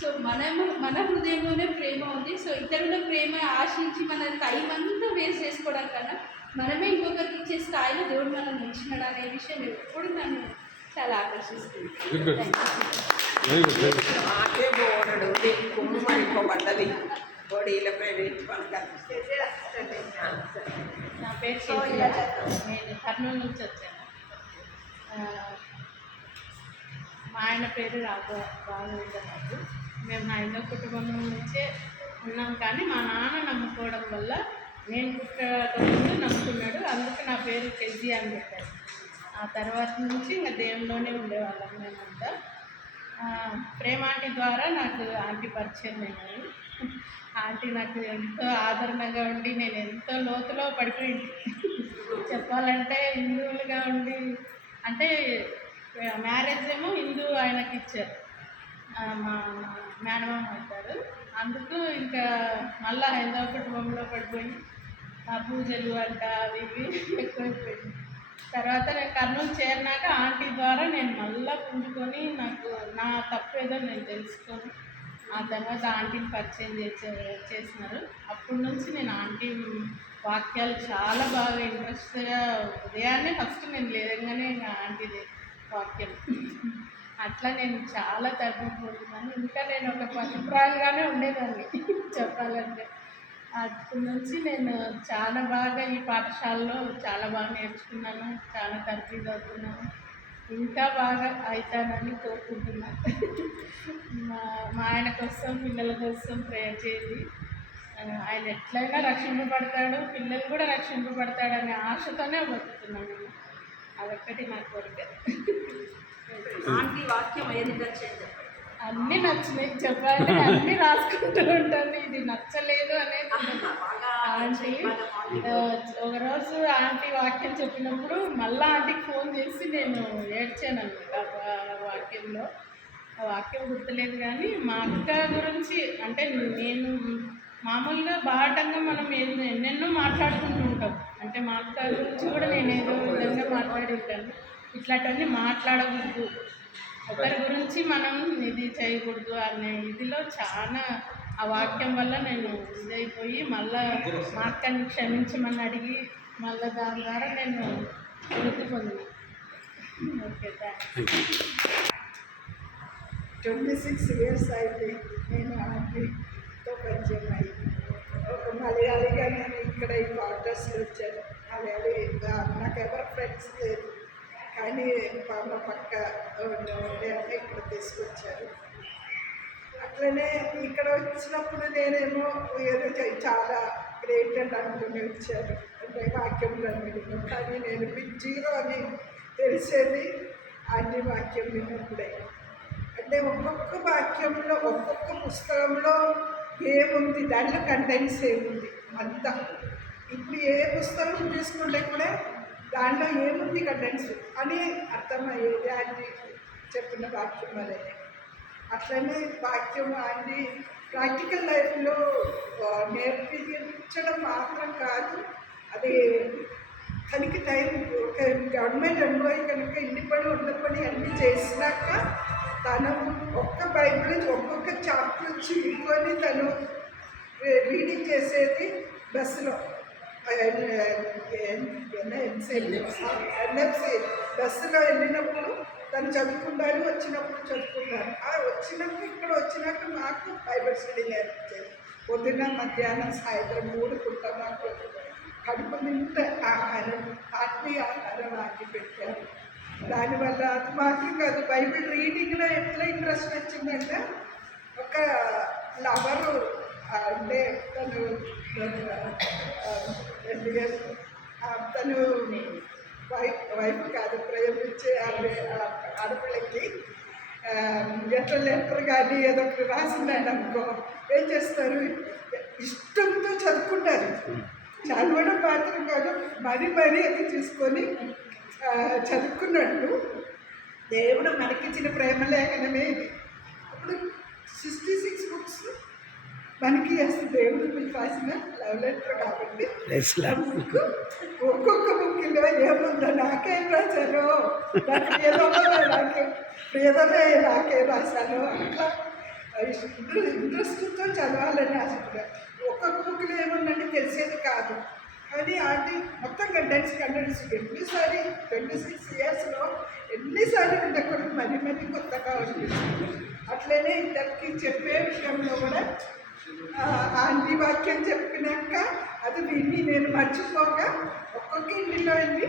So మన హృదయంలోనే ప్రేమ ఉంది. సో ఇతరుల ప్రేమ ఆశించి మన టైం అంతా వేస్ట్ చేసుకోవడం కన్నా మనమే ఇంకొకరికి ఇచ్చే స్థాయిలో దేవుడు మనం ఉంచినాడు అనే విషయం ఎప్పుడు నన్ను చాలా ఆకర్షిస్తుంది. నా పేరు సోనియా, నేను కర్నూలు నుంచి వచ్చాను. మా ఆయన పేరు రాఘవేంద్రనాథ్. మేము హైందవ కుటుంబం నుంచే ఉన్నాం, కానీ మా నాన్న నమ్ముకోవడం వల్ల నేను పుట్టకుండా నమ్ముకున్నాడు, అందుకు నా పేరు కెజీ అని పెట్టారు. ఆ తర్వాత నుంచి ఇంకా దేవుల్లోనే ఉండేవాళ్ళం మేమంతా. ప్రేమ ఆంటీ ద్వారా నాకు ఆంటీ పరిచయం అయినాయి. ఆంటీ నాకు ఎంతో ఆదరణగా ఉండి నేను ఎంతో లోతులో పడిపోయింది. చెప్పాలంటే హిందువులుగా ఉండి, అంటే మ్యారేజ్ ఏమో హిందూ ఆయనకి ఇచ్చారు, మా మేనమామ అవుతారు. అందుకు ఇంకా మళ్ళీ హైందవ కుటుంబంలో పడిపోయి పూజలు అంట అవి ఇవి ఎక్కువైపోయింది. తర్వాత నేను కర్నూలు చేరినాక ఆంటీ ద్వారా నేను మళ్ళీ పుంజుకొని నాకు నా తప్పేదో నేను తెలుసుకొని ఆ తర్వాత ఆంటీని పరిచయం చేసినారు. అప్పటి నుంచి నేను ఆంటీ వాక్యాలు చాలా బాగా ఇంట్రెస్ట్గా, ఉదయాన్నే ఫస్ట్ నేను లేదంగానే ఇంకా ఆంటీది వాక్యం అట్లా నేను చాలా తగ్గిపోతున్నాను. ఇంకా నేను ఒక పతిప్రాయులుగానే ఉండేదాన్ని చెప్పాలంటే. అప్పటి నుంచి నేను చాలా బాగా ఈ పాఠశాలలో చాలా బాగా నేర్చుకున్నాను, చాలా తర్ఫీదు అవుతున్నాను, ఇంకా బాగా అవుతానని కోరుకుంటున్నాను. మా ఆయన కోసం, పిల్లల కోసం ప్రేయర్ చేయండి. ఆయన ఎట్లయినా రక్షింపబడతాడు, పిల్లలు కూడా రక్షింపబడతాడనే ఆశతోనే బతుకుతున్నాను నేను. అదొక్కటి నా కోరిక. ఆంటీ వాక్యం ఏది నచ్చింది? అన్నీ నచ్చినాయి చెప్పాలి, అన్నీ రాసుకుంటూ ఉంటాను. ఇది నచ్చలేదు అనేది ఆంటీ. ఒకరోజు ఆంటీ వాక్యం చెప్పినప్పుడు మళ్ళీ ఆంటీకి ఫోన్ చేసి నేను ఏడ్చాను అన్నమాట. వాక్యంలో ఆ వాక్యం గుర్తులేదు, కానీ మా అక్క గురించి, అంటే నేను మామూలుగా బాటంగా మనం ఎన్నెన్నో మాట్లాడుకుంటూ ఉంటాం. అంటే మా అక్క గురించి కూడా నేను ఏదో విధంగా మాట్లాడి ఉంటాను. ఇట్లాంటివన్నీ మాట్లాడకూడదు, ఒకరి గురించి మనం ఇది చేయకూడదు అనే ఇదిలో చాలా ఆ వాక్యం వల్ల నేను ఇదైపోయి మళ్ళీ మా అక్కని క్షమించమని అడిగి మళ్ళీ దాని ద్వారా నేను వృత్తి పొందిన. Okay, thanks. 26 years అయితే నేను ఆంటీతో పరిచయం అయ్యి, ఒక మలయాళిగా నేను ఇక్కడ ఈ క్వార్టర్స్లో వచ్చాను. మలయాళి నాకు ఎవరు ఫ్రెండ్స్ లేదు, కానీ మా పక్క ఉండే ఇక్కడ తీసుకొచ్చారు. అట్లనే ఇక్కడ వచ్చినప్పుడు నేనేమో ఏదో చాలా గ్రేట్ అని అనుకుని వచ్చాను, అంటే వాక్యంలో విన్నాను. కానీ నేను బిగ్ జీరో అని తెలిసేది అన్ని వాక్యం విన్నప్పుడే. అంటే ఒక్కొక్క వాక్యంలో, ఒక్కొక్క పుస్తకంలో ఏముంది, దాంట్లో కంటెంట్స్ ఏముంది అంతా. ఇప్పుడు ఏ పుస్తకం తీసుకుంటే కూడా దాంట్లో ఏముంది కంటెంట్స్ అని అర్థమయ్యేది అని చెప్పిన వాక్యం వల్లనే. అట్లనే వాక్యం అని ప్రాక్టికల్ లైఫ్లో నేర్పించడం మాత్రం కాదు, అది తనకి టైం, ఒక గవర్నమెంట్ ఎంప్లాయీ కనుక ఇంటి పని, వంట పని అన్నీ చేసినాక తను ఒక్క బైబిల్ నుంచి ఒక్కొక్క చాప్టర్ చదువుకొని తను రీడింగ్ చేసేది బస్సులో. ఎన్ఎఫ్సి బస్సులో వెళ్ళినప్పుడు తను చదువుకుంటాను, వచ్చినప్పుడు చదువుకుంటాను. వచ్చినప్పుడు ఇక్కడ వచ్చినాక మాకు బైబిల్ స్టడీ నేర్పించారు. పొద్దున్న, మధ్యాహ్నం, సాయంత్రం 3 పూట మాకు కడుపు నిండా ఆహారం, ఆత్మీయ ఆహారం ఆగి పెట్టారు. దానివల్ల అది మాత్రం కాదు, బైబిల్ రీడింగ్లో ఎట్లా ఇంట్రెస్ట్ వచ్చిందంటే, ఒక లవరు అంటే తను తను వైఫ్ కాదు, ప్రేమించే ఆడపిల్లకి ఎట్లా లెటర్ కానీ ఏదో ఒకటి రాసిందండి అనుకో, ఏం చేస్తారు, ఇష్టంతో చదువుకుంటారు. చదవడం మాత్రం కాదు, మరీ అది చూసుకొని చదువుకున్నట్టు. దేవుడు మనకిచ్చిన ప్రేమ లేఖనమే ఇది. అప్పుడు 66 బుక్స్ మనకి అసలు దేవుడు మీకు రాసిన లవ్ లెటర్ కాబట్టి ఒక్కొక్క బుక్లో ఏముందో నాకేం రాశాను, నాకు ప్రియమే నాకేం రాశాను, అట్లా ఇంట్రెస్ట్తో చదవాలని ఆసక్తిగా ఒక్క బుక్లో ఏముందంటే తెలిసేది కాదు. కానీ ఆంటీ మొత్తం కంటెంట్స్ ఎన్నిసారి 26 ఇయర్స్లో ఎన్నిసార్లు ఉంటే కూడా మరీ కొత్తగా ఉంటుంది. అట్లనే ఇద్దరికి చెప్పే విషయంలో కూడా ఆంటీ వాక్యం చెప్పినాక అది విని నేను మర్చిపోక ఒక్కొక్క ఇంటిలో వెళ్ళి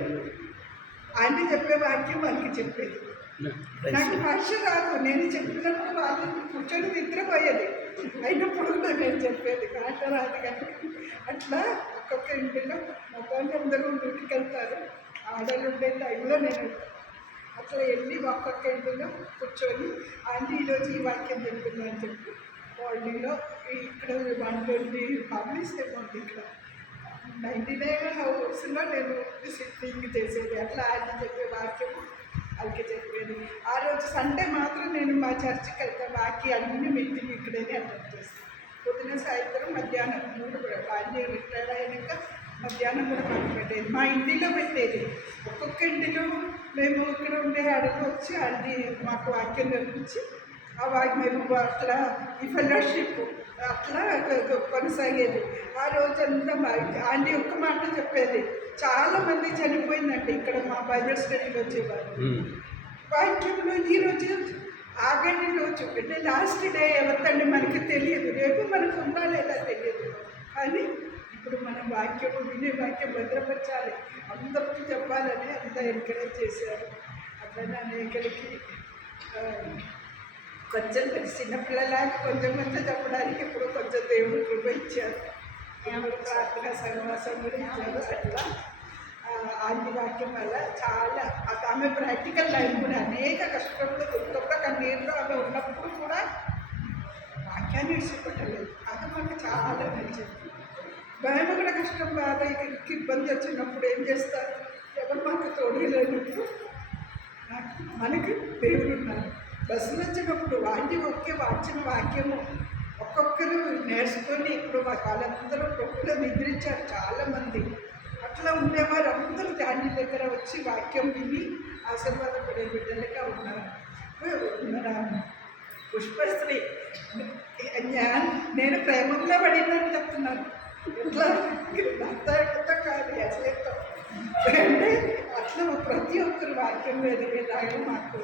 ఆంటీ చెప్పే వాక్యం వాళ్ళకి చెప్పేది. నాకు భాష రాదు, నేను చెప్పినప్పుడు వాళ్ళు కూర్చొని నిద్రపోయేది, అయినప్పుడు కూడా నేను చెప్పేది భాష రాదు కానీ. అట్లా ఒక్కొక్క ఇంటిలో మొత్తాన్ని అందరూ డ్యూటీకి వెళ్తారు, ఆడలు ఉండే టైంలో నేను అట్లా వెళ్ళి ఒక్కొక్క ఇంటిలో కూర్చొని ఆంటీ ఈరోజు ఈ వాక్యం చెప్పిందని చెప్పి కాలనీలో ఇక్కడ 120 ఫ్యామిలీస్ ఏమోండి, ఇక్కడ 99 హౌస్లో నేను సిట్టింగ్ చేసేది. అట్లా ఆంటీ చెప్పే వాక్యం వాళ్ళకి చెప్పేది. ఆ రోజు సండే మాత్రం నేను మా చర్చికి వెళ్తాను, బాకీ అన్ని మీటింగ్ ఇక్కడనే అటెండ్ చేస్తాను. పొద్దున సాయంత్రం మధ్యాహ్నం 3 కూడా బాగా రిటైర్ అయినాక మధ్యాహ్నం కూడా మాకు పెట్టేది, మా ఇంటిలో పెట్టేది. ఒక్కొక్క ఇంటిలో మేము ఇక్కడ ఉండే ఆడలు వచ్చి ఆంటీ మాకు వాక్యం నేర్పించి ఆ వాక్యం మేము అట్లా ఈ ఫెలోషిప్ అట్లా కొనసాగేది. ఆ రోజంతా ఆంటీ ఒక్క మాట చెప్పేది, చాలామంది చనిపోయిందండి ఇక్కడ మా బైబిల్ స్టడీలో వచ్చేవారు. వాక్యంలో ఈరోజు ఆగని రోజు అంటే లాస్ట్ డే ఎవరితండి మనకి తెలియదు, రేపు మనకు ఉందా లేదా తెలియదు. కానీ ఇప్పుడు మనం వాక్యము వినే వాక్యం భద్రపరచాలి, అందరికీ చెప్పాలని అంతా ఎంకరేజ్ చేశారు. అట్లనే అనేకరికి కొంచెం చిన్నపిల్లలాగా కొంచెం చెప్పడానికి ఇప్పుడు కొంచెం దేవుడు కృప ఇచ్చారు, ప్రార్థన సహవాసం కూడా ఇచ్చారు. అట్లా ఆంటీ వాక్యం వల్ల చాలా ఆమె ప్రాక్టికల్ లైఫ్ కూడా అనేక కష్టపడుతూ దుఃఖంలో కన్నీరులో ఆమె ఉన్నప్పుడు కూడా వాక్యాన్ని విడిచిపెట్టలేదు. అది మాకు చాలా నచ్చింది. భయం కూడా కష్టం బాధ ఇబ్బంది వచ్చినప్పుడు ఏం చేస్తారు, ఎవరు మాకు తోడు లేనప్పుడు మనకి దేవుడు ఉన్నారు. బస్సులు వచ్చినప్పుడు ఆంటీ ఒకే వచ్చిన వాక్యము ఒక్కొక్కరు నేర్చుకొని ఇప్పుడు మా వాళ్ళందరూ ఒక్కొక్కరు నిద్రించారు చాలామంది. అట్లా ఉండేవారు అందరూ ఆంటీ దగ్గర వచ్చి వాక్యం విని ఆశీర్వాదపడే బిడ్డలుగా ఉన్నారు. పుష్పశ్రీ నేను ప్రేమంలో పడిందని చెప్తున్నాను. ఇట్లా అంత కాదు అసలు అంటే అట్లా ప్రతి ఒక్కరు వాక్యం ఎదిగేలాగా మాకు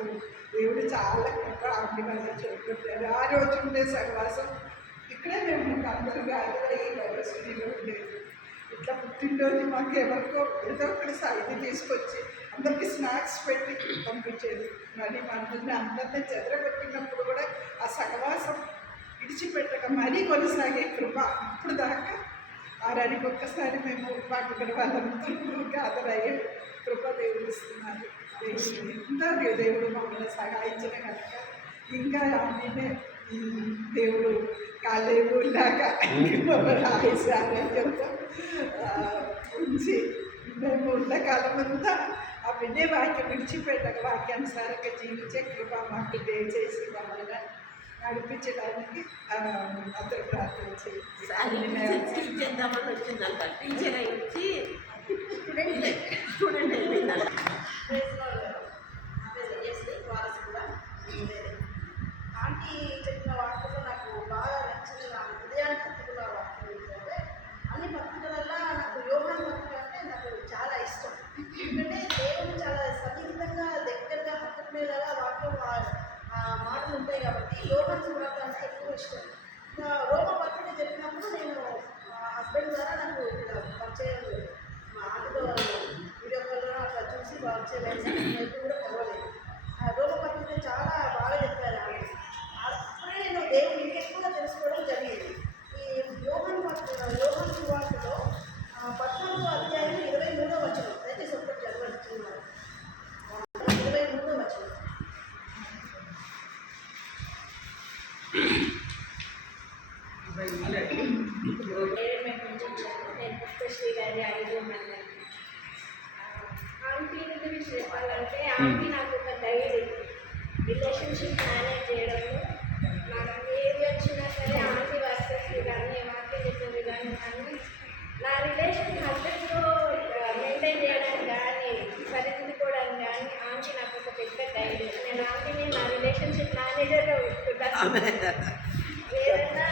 దేవుడు చాలా కృప ఆంటీ వల్ల చూపెట్టారు. ఆ రోజు ఉండే సహవాసం ఇక్కడే మేము అందరూ గాయత్రి యూనివర్సిటీలో ఉండేది. ఇట్లా పుట్టినరోజు మాకు ఎవరికో ఏదో ఒకటి సాయితీ తీసుకొచ్చి అందరికీ స్నాక్స్ పెట్టి పంపించేది. మరి అందరినీ చెదరగొట్టినప్పుడు కూడా ఆ సహవాసం విడిచిపెట్టక మరీ కొనసాగే కృప ఇప్పుడు దాకా. వారానికి ఒక్కసారి మేము మాకు ఇక్కడ వాళ్ళందరూ గ్యాదర్ అయ్యే కృప దేవుడు ఇస్తున్నారు. ఇంకా దేవుడు మమ్మల్ని సహాయించిన కనుక ఇంకా నేనే దేవుడు కాలేబులాగా మమ్మల్ని ఆయుష్యంతో ఉంచి మేము ఉన్నకాలం అంతా ఆ వినే వాక్యం విడిచిపెట్టక వాక్యానుసారంగా జీవించే కృప మాకు దయచేసి మమ్మల్ని నడిపించడానికి అందరూ ప్రార్థన చేద్దామని వచ్చిందంట. టీచర్ అయి వచ్చి స్టూడెంట్ అయిపోయిందంట. ఆంటీ చెప్పిన వాక్యంలో నాకు బాగా నచ్చిన హృదయానికి హత్తుకున్న వాక్యం ఏంటంటే అన్ని పత్రికలలో నాకు యోహాను పత్రిక అంటే నాకు చాలా ఇష్టం. ఎందుకంటే దేవుడు చాలా సన్నిహితంగా దగ్గరగా హత్తుకునేలాగా వాక్యం మాటలు ఉంటాయి కాబట్టి యోహాను సువార్త అంటే ఎక్కువ ఇష్టం. ఇంకా రోమ పత్రిక చెప్పినప్పుడు నేను మా హస్బెండ్ ద్వారా నాకు ఇక్కడ పరిచయం మా ఆటలో వీడియో కాల్లో అట్లా చూసి పరిచయం కూడా కలవలేదు. రోమ పత్రిక చాలా బాగా చెప్పారు. అప్పుడే నేను దేవుడు ఇంకెక్కువగా తెలుసుకోవడం జరిగింది. ఈ యోహాను సువార్తలో 14వ అధ్యాయం 23వ వచనం అయితే సొంత చదవచ్చున్నారు. 23వ వచనం నేను పుష్పశ్రీ గారి 5 మంది ఆంటీ గురించి చెప్పాలంటే ఆంటీ నాకు ఒక ధైర్యం, రిలేషన్షిప్ మేనేజ్ చేయడంలో నాకు ఏది వచ్చినా సరే ఆంటీ వర్సెస్ కానీ వాక్యం చెప్పేది కానీ నా రిలేషన్ హస్బెండ్తో మెయింటైన్ చేయడానికి కానీ సరిదిద్దుకోవడానికి కానీ ఆంటీ నాకు ఒక పెద్ద ధైర్యం. నేను ఆంటీని నా రిలేషన్షిప్ మేనేజర్గా పెట్టుకుంటాను. ఏదైనా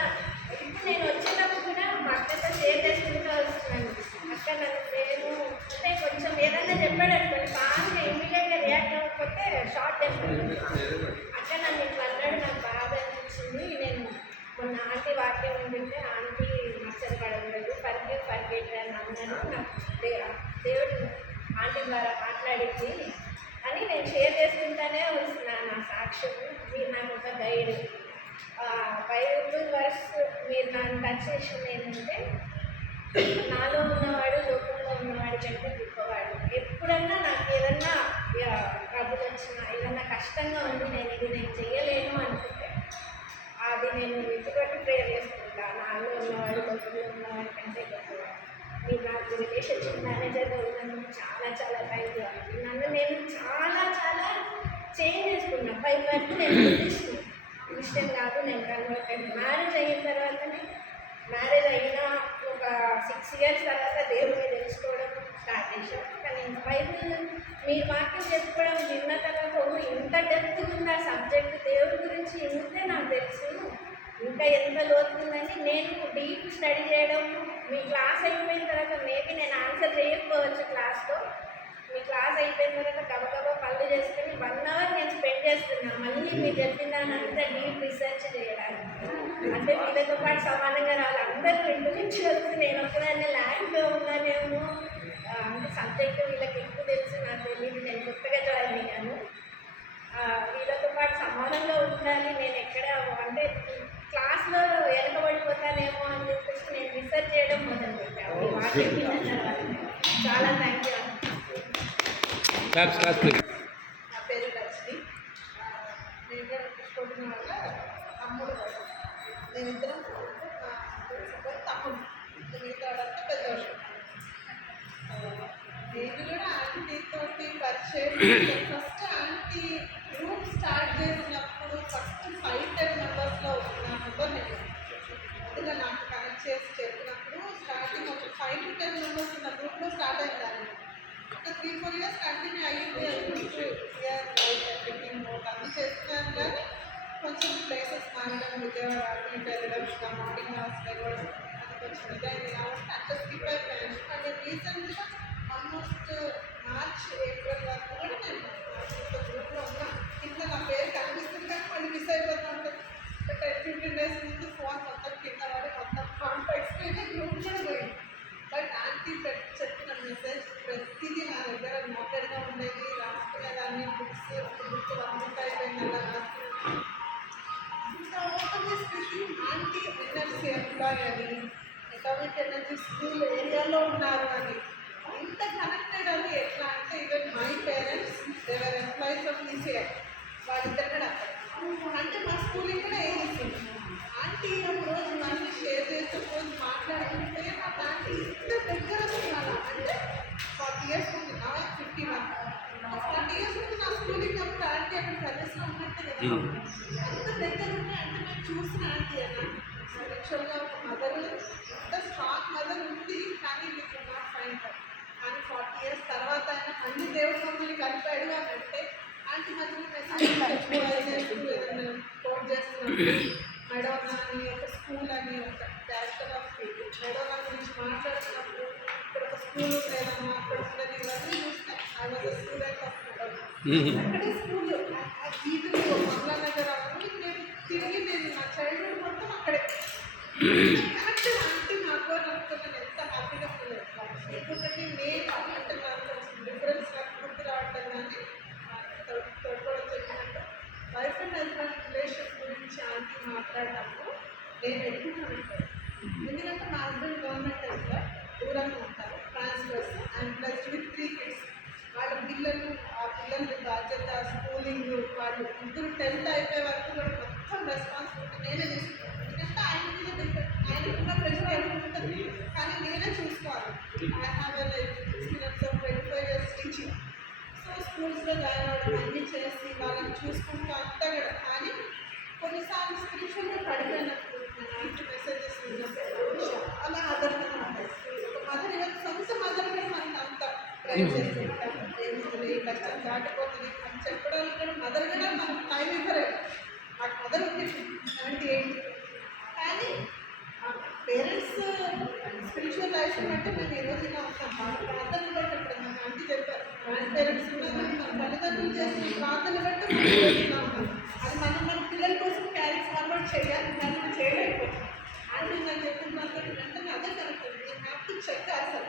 ఇప్పుడు నేను వచ్చినప్పుడు కూడా మా అక్కతో షేర్ చేసుకుంటూ వస్తున్నాను. అక్క నన్ను నేను అంటే కొంచెం ఏదైనా చెప్పాడు అనుకోండి బాగా ఇమీడియట్గా రియాక్ట్ అవ్వకపోతే షార్ట్ చేసుకుంటాను. అక్క నన్ను ఇట్లా అన్నాడు నాకు బాగా అనిపించింది. నేను మొన్న ఆంటీ వాక్యం ఉంటుంటే ఆంటీ మచ్చలు పడలేదు పరిగెట్టి అని అన్నాను. నాకు దేవుడు ఆంటీ ద్వారా మాట్లాడింది అని నేను షేర్ చేసుకుంటానే వస్తున్నాను. నా సాక్ష్యం మీరు నాకు ఒక గైడ్. బైబుల్ వర్స్ మీరు నన్ను టచ్ చేసింది ఏంటంటే నాలో ఉన్నవాడు లోకంలో ఉన్నవాడి కంటే గొప్పవాడు. ఎప్పుడన్నా నాకు ఏదన్నా ట్రబుల్ వచ్చినా ఏదన్నా కష్టంగా ఉంది నేను చేయలేను అనుకుంటే అది నేను ఎటువంటి ప్రేయర్ చేసుకుంటాను. నాలో ఉన్నవాడు లోకంలో ఉన్నవాడి కంటే గొప్పవాడు. మీరు నాకు రిలేషన్షిప్ మేనేజర్గా ఉన్నందుకు చాలా చాలా థ్యాంక్ యూ అండి. నన్ను నేను చాలా చాలా చేంజ్ చేసుకున్నాను. 5 వరకు నేను క్రిస్టియన్ కాదు, నేను కన్వర్ట్ అయ్యాను. మ్యారేజ్ అయిన తర్వాతనే మ్యారేజ్ అయిన ఒక 6 years తర్వాత దేవుడిని తెలుసుకోవడం స్టార్ట్ చేశాను. కానీ బైబిల్ మీరు వాక్యం చెప్పుకోవడం విన్న తర్వాత ఇంత డెప్త్ ఉంది ఆ సబ్జెక్ట్ దేవుడి గురించి ఇంతే నాకు తెలుసు ఇంకా ఎంత లోతుందని నేను డీప్ స్టడీ చేయడం. మీ క్లాస్ అయిపోయిన తర్వాత మేబీ నేను ఆన్సర్ చేయకపోవచ్చు క్లాస్లో. మీ క్లాస్ అయిపోయిన తర్వాత గబగబా పనులు చేసుకుని 1 hour నేను స్పెండ్ చేస్తున్నాను మళ్ళీ మీరు చెప్పిన దానంతా డీప్ రీసెర్చ్ చేయడానికి. అంటే వీళ్ళతో పాటు సమానంగా రావాలి. అందరూ ఇండివిజువల్స్, నేను ఒక్కదాన్ని ల్యాండ్లో ఉన్నానేమో. అంటే సబ్జెక్ట్ వీళ్ళకి ఎక్కువ తెలుసు నాకు తెలియదు. నేను కొత్తగా జాయిన్ అయ్యాను. వీళ్ళతో పాటు సమానంగా ఉండాలి. నేను ఎక్కడ అంటే క్లాస్లో వెనకబడిపోతానేమో అని చెప్పేసి నేను రీసెర్చ్ చేయడం మొదలుపెట్టాను. వాటి చాలా థ్యాంక్ యూ. నా పేరు లక్ష్మి. నేను పుష్పడిన వల్ల తమ్ముడు కదా. మేమిద్దరం తమ్ముడు మిగతా వాళ్ళంతా పెద్ద వర్షం. నేను కూడా ఆంటీతోటి పరిచయం. ఫస్ట్ ఆంటీ గ్రూప్ స్టార్ట్ చేసినప్పుడు ఫస్ట్ 5-10 మెంబర్స్లో నా నెంబర్ నేను అందులో నాకు కనెక్ట్ చేసి చెప్పినప్పుడు స్టార్టింగ్ ఒక 5 to 10 మెంబర్స్ ఉన్న గ్రూప్లో స్టార్ట్ అయింది. ఒక 3-4 years కంటిన్యూ అయ్యింది. అన్నీ చేస్తున్నాను కానీ కొంచెం ప్లేసెస్ మారడం, విజయవాడ వెళ్ళడం, మార్నింగ్ హాస్ వెళ్ళడం అది కొంచెం ఇదైంది కాబట్టి అట్లా స్కిప్ అయిపోయాను. కానీ రీసెంట్గా ఆల్మోస్ట్ మార్చ్ ఏప్రిల్ వరకు కూడా నేను గ్రూప్లో ఉన్నా. కింద నా పేరు కనిపిస్తుంది కానీ మళ్ళీ మిస్ అయిపోతూ ఉంటుంది. 10-15 days ముందు ఫోన్ మొత్తం కింద పడి మొత్తం కాంటాక్ట్స్ అయితే గ్రూప్ కూడా పోయింది. బట్ ఆంటీ చెప్పిన మెసేజ్ ప్రతిదీ నా దగ్గర నోటెడ్గా ఉండేది. రాసుకునేదాన్ని బుక్స్ 1 book అయిపోయింది అలా రాసుకునేది. ఇంకా ఓపెన్ చేసి ఆంటీ ఎనర్జీ ఎంప్లాయ్ అని అటామిక్ ఎనర్జీ స్కూల్ ఏరియాలో ఉన్నారు అని ఇంత కనెక్టెడ్ అని ఎట్లా అంటే even my parents they were employees of ECI వాళ్ళిద్దరు కూడా అక్కడ అంటే మా స్కూలింగ్ కూడా ఏం చేస్తుంది. ఆంటీ ఒక రోజు మళ్ళీ షేర్ చేసే రోజు మాట్లాడుతుంటే మా ఆంటీ ఇంత దగ్గర వస్తున్నాను అంటే 40 years ముందు నా 51 40 years ముందు నా స్కూలింగ్ అప్పుడు ఆంటీ అక్కడ సర్వీస్లో ఉన్నట్టే కదా. అంత దగ్గర ఉన్నాయి అంటే నేను చూసిన ఆంటీ అన్న యాక్చువల్గా ఒక మదర్ ఎంత స్ట్రాంగ్ మదర్ ఉంది కానీ మీకు నాట్ ఫైన్ కానీ 40 years తర్వాత అయినా మళ్ళీ దేవుడు మమ్మల్ని కలిపాడు అని అంటే ఆంటీ మధ్యలో మెసేజ్ ఏదైనా కోట్ చేస్తున్నప్పుడు మెడోనా అని ఒక స్కూల్ అని ఒక క్యారెక్టర్ ఆఫ్ మెడోనా గురించి మాట్లాడుతున్నప్పుడు ఇక్కడ ఒక స్కూల్ ఉండేదమ్మా అక్కడ ఉన్నది ఇవన్నీ చూస్తే I was a student of మెడోనా. అక్కడే స్కూల్ ఆ వీధులు మంగళ నగర్ అవన్నీ నేను తిరిగి నేను నా చైల్డ్హుడ్ మొత్తం అక్కడే కరెక్ట్ ఆంటీ నాకు అనుకున్నాను. ఎంత హ్యాపీగా ఫీల్ అవుతాను. ఎందుకంటే నేను అంటే నాకు డిఫరెన్స్ నాకు గుర్తు రావట్లేదు కానీ తోడుకోవడం చెప్పినట్టు వైఫ్ అండ్ హస్బెండ్ రిలేషన్ గురించి ఆంటీ మాట్లాడినప్పుడు నేను ఎదుగుతున్నాను. ఎందుకంటే మా హస్బెండ్ గవర్నమెంట్ ఎంప్లాయ్ దూరంగా ఉంటారు transfers and plus with 3 kids. వాళ్ళ పిల్లలు ఆ పిల్లల బాధ్యత స్కూలింగ్ వాళ్ళు ముగ్గురు 10th అయిపోయే వరకు కూడా మొత్తం రెస్పాన్సిబిలిటీ నేనే తీసుకుంటాను. ఎందుకంటే ఆయన మీద ఆయనకున్న ప్రెషర్ అనుకుంటుంది కానీ నేనే చూసుకోవాలి. I have an experience of 25 years teaching. So స్కూల్స్లో జాయిన్ అవ్వడం అన్నీ చేసి వాళ్ళని చూసుకుంటూ అంతా కూడా కానీ కొన్నిసార్లు స్పిరిచువల్గా పడిపోయినప్పుడు నేను ఆంటీ మెసేజెస్ విన్నప్పుడు చాలా ఆదరణగా ఉంటాయి. ఒక మదర్ ఈవెన్ సొంత మదర్ కూడా మనకు అంత ప్రేమ చేస్తుంటాం. ఏముంది కష్టం దాటిపోతుంది అని చెప్పడానికి కూడా మదర్ కూడా మనకు టైం ఇవ్వలేదు. నాకు మదర్ ఉంది 78 చేసిన బట్టి మేము ఈ రోజు ఇలా ఉంటాం. వాళ్ళ ప్రార్థన బట్టి ఇప్పుడు మన ఆంటీ చెప్పారు గ్రాండ్ పేరెంట్స్ ఉన్నదని మన తల్లిదండ్రులు చేసిన ప్రార్థన బట్టి మనం ఈ రోజు ఇలా ఉన్నాం. అది మనం మన పిల్లల కోసం క్యారీ ఫార్వర్డ్ చేయాలి, కానీ మనం చేయలేకపోతున్నాం. ఆంటీ నాకు చెప్పినంత వెంటనే అదే correct. We have to check అసలు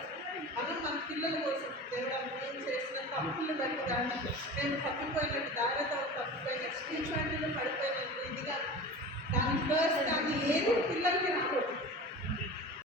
మనం మన పిల్లల కోసం దేవుడు మేము చేసిన తప్పులు బట్టి కానీ మేము తప్పిపోయినట్టు దారితో తప్పిపోయినట్టు స్పిరిచువాలిటీలో పడిపోయినట్టు ఇది కానీ దాని ఫస్ట్ అది ఏది పిల్లలకి రాకూడదు.